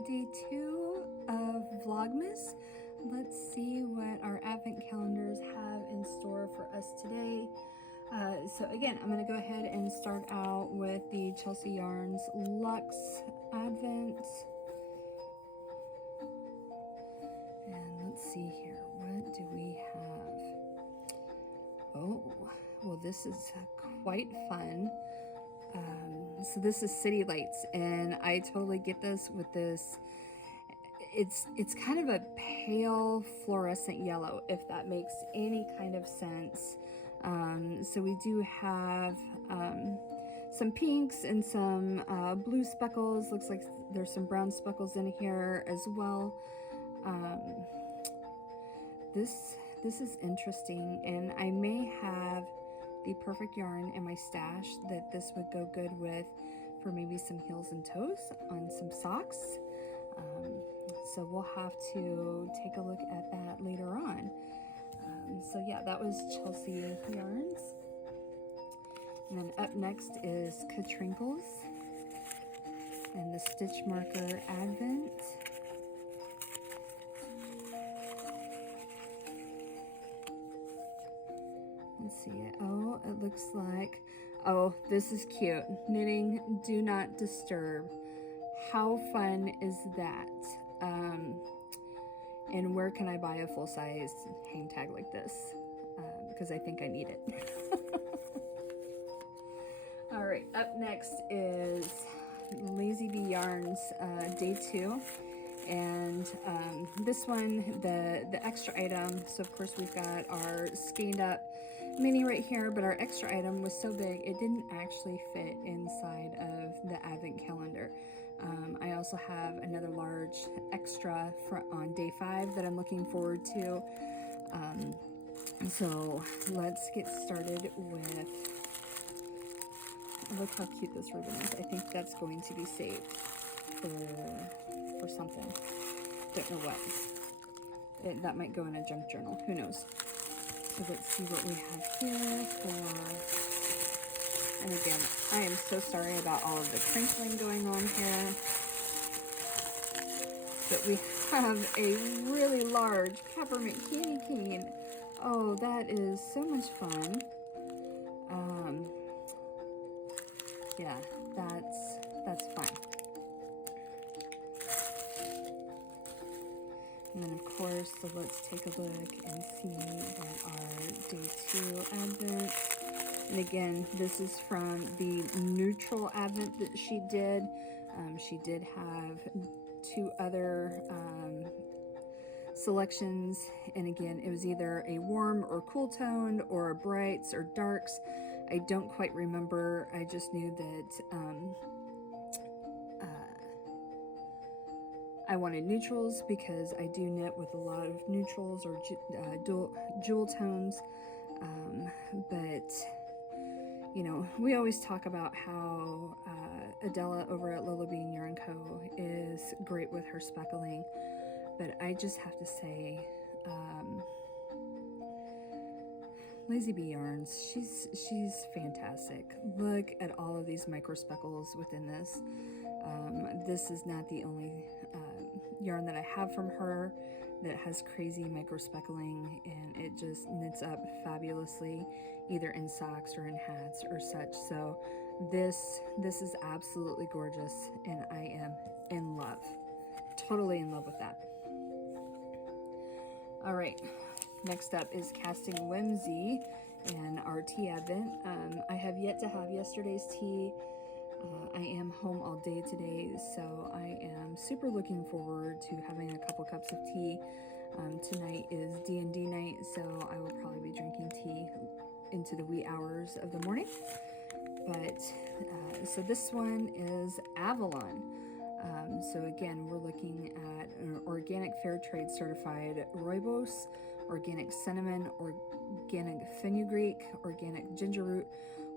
to day 2 of Vlogmas. Let's see what our advent calendars have in store for us today. So again, I'm going to go ahead and start out with the Chelsea Yarns Luxe Advent. And let's see here, what do we have? Oh, well, this is quite fun. So this is City Lights, and I totally get this with this. It's kind of a pale fluorescent yellow, if that makes any kind of sense. So we do have some pinks and some blue speckles. Looks like there's some brown speckles in here as well. This is interesting, and I may have the perfect yarn in my stash that this would go good with for maybe some heels and toes on some socks. So we'll have to take a look at that later on. So yeah, that was Chelsea Yarns. And then up next is Katrinkles and the Stitch Marker Advent. Let's see it. Oh, it looks like, oh, this is cute. Knitting Do Not Disturb. How fun is that? And where can I buy a full-size hang tag like this? Because I think I need it. All right, up next is Lazy Bee Yarns Day 2. And this one, the extra item, so of course we've got our Skeined Up mini right here, but our extra item was so big it didn't actually fit inside of the advent calendar. I also have another large extra on day 5 that I'm looking forward to. So let's get started with, look how cute this ribbon is. I think that's going to be saved for something. Don't know what. That might go in a junk journal. Who knows? So let's see what we have here for. And again, I am so sorry about all of the crinkling going on here. But we have a really large peppermint candy cane. Oh, that is so much fun. Yeah, that's fun. And then of course, so let's take a look and see what our day 2 advent. And again, this is from the neutral advent that she did. She did have 2 other selections, and again, it was either a warm or cool toned or brights or darks. I don't quite remember. I just knew that I wanted neutrals because I do knit with a lot of neutrals or jewel tones, but you know, we always talk about how Adela over at Lola Bean Yarn Co. is great with her speckling, but I just have to say, Lazy Bee Yarns, she's fantastic. Look at all of these micro speckles within this. This is not the only yarn that I have from her that has crazy micro speckling, and it just knits up fabulously, either in socks or in hats or such. So this is absolutely gorgeous, and I am in love, totally in love with that. All right, next up is Casting Whimsy and our tea advent. I have yet to have yesterday's tea. I am home all day today, so I am super looking forward to having a couple cups of tea. Tonight is D&D night, so I will probably be drinking tea into the wee hours of the morning. But so this one is Avalon. So again, we're looking at an organic fair trade certified rooibos, organic cinnamon, organic fenugreek, organic ginger root,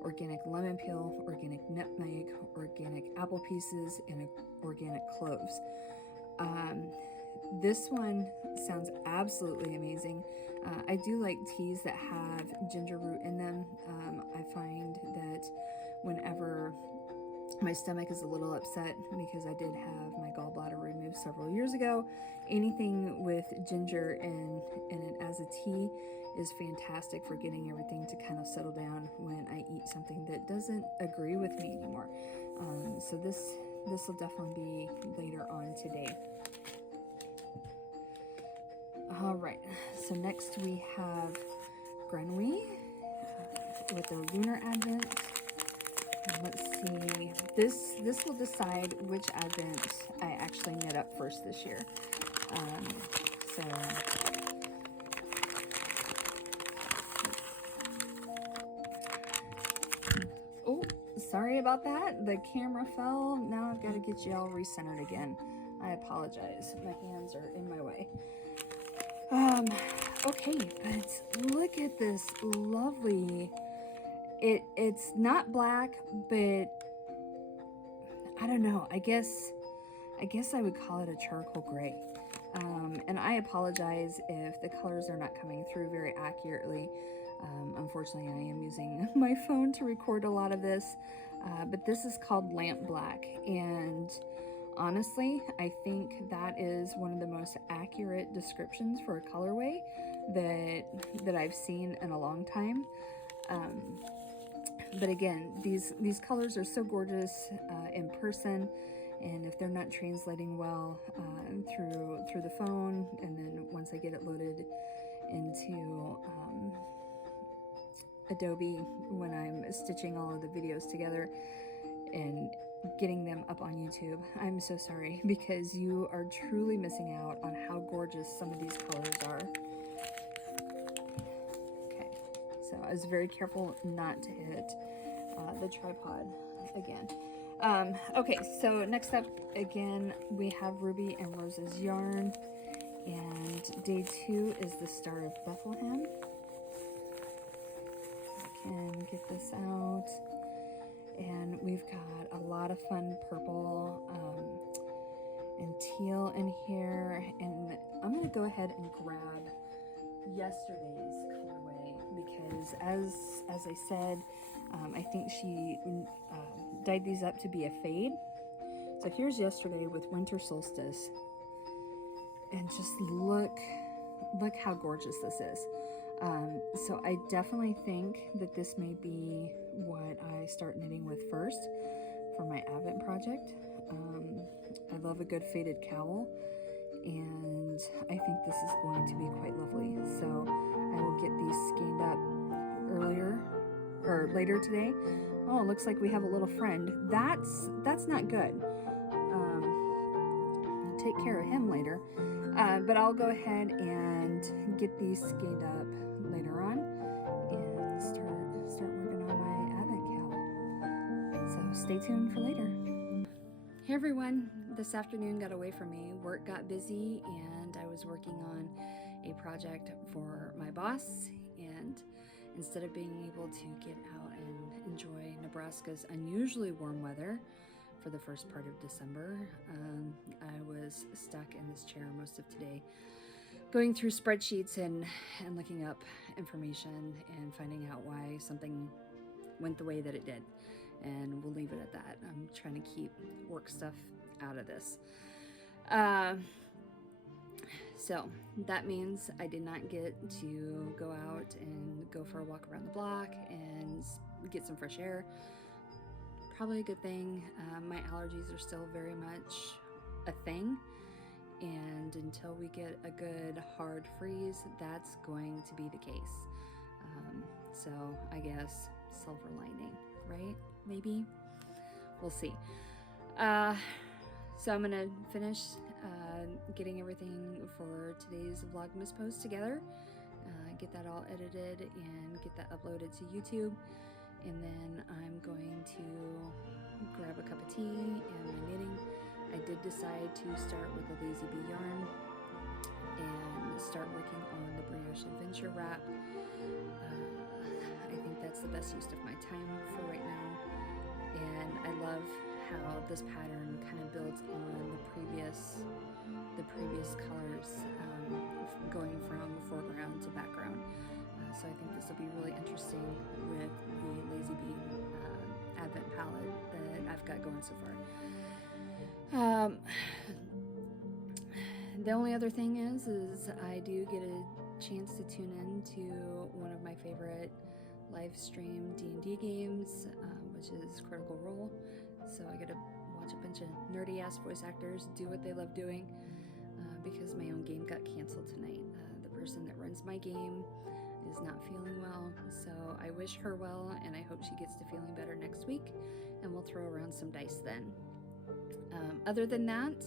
organic lemon peel, organic nutmeg, organic apple pieces, and organic cloves. This one sounds absolutely amazing. I do like teas that have ginger root in them. I find that whenever my stomach is a little upset because I did have my gallbladder removed several years ago. Anything with ginger in it as a tea is fantastic for getting everything to kind of settle down when I eat something that doesn't agree with me anymore. So this will definitely be later on today. All right, so next we have Grenouille with their Lunar Advent. Let's see, this will decide which Advent I actually knit up first this year. Oh, sorry about that. The camera fell. Now I've got to get you all recentered again. I apologize. My hands are in my way. Okay, but look at this lovely. It's not black, but I don't know. I guess I would call it a charcoal gray. And I apologize if the colors are not coming through very accurately. Unfortunately, I am using my phone to record a lot of this, but this is called Lamp Black, and honestly, I think that is one of the most accurate descriptions for a colorway that I've seen in a long time. But again, these colors are so gorgeous in person, and if they're not translating well through the phone, and then once I get it loaded into Adobe when I'm stitching all of the videos together and getting them up on YouTube, I'm so sorry, because you are truly missing out on how gorgeous some of these colors are. Okay, so I was very careful not to hit the tripod again. Okay, so next up, again, we have Ruby and Rose's yarn, and day 2 is the Star of Bethlehem. I can get this out, and we've got a lot of fun purple and teal in here, and I'm going to go ahead and grab yesterday's colorway because as I said, I think she dyed these up to be a fade. So here's yesterday with Winter Solstice, and just look how gorgeous this is. So I definitely think that this may be what I start knitting with first for my Advent project. I love a good faded cowl, and I think this is going to be quite lovely. So I will get these skeined up later today. Oh, it looks like we have a little friend. That's not good. Take care of him later. But I'll go ahead and get these skeined up later on and start working on my Advent cowl. So stay tuned for later. Hey everyone, this afternoon got away from me. Work got busy and I was working on a project for my boss, and instead of being able to get out and enjoy Nebraska's unusually warm weather for the first part of December, I was stuck in this chair most of today, going through spreadsheets and looking up information and finding out why something went the way that it did. And we'll leave it at that. I'm trying to keep work stuff out of this. So that means I did not get to go out and go for a walk around the block and get some fresh air. Probably a good thing. My allergies are still very much a thing, and until we get a good hard freeze, that's going to be the case. So I guess silver lining, right? Maybe we'll see. So I'm gonna finish getting everything for today's Vlogmas post together, get that all edited and get that uploaded to YouTube. And then I'm going to grab a cup of tea and my knitting. I did decide to start with the Lazy Bee yarn and start working on the Brioche Adventure wrap. I think that's the best use of my time for right now. And I love how this pattern kind of builds on the previous colors, going from foreground to background. So I think this will be really interesting with the Lazy Bee Advent palette that I've got going so far. The only other thing is I do get a chance to tune in to one of my favorite live stream D&D games, which is Critical Role. So I get to watch a bunch of nerdy ass voice actors do what they love doing, because my own game got canceled tonight. The person that runs my game is not feeling well, so I wish her well, and I hope she gets to feeling better next week, and we'll throw around some dice then. Other than that,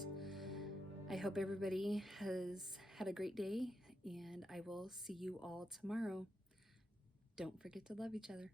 I hope everybody has had a great day, and I will see you all tomorrow. Don't forget to love each other.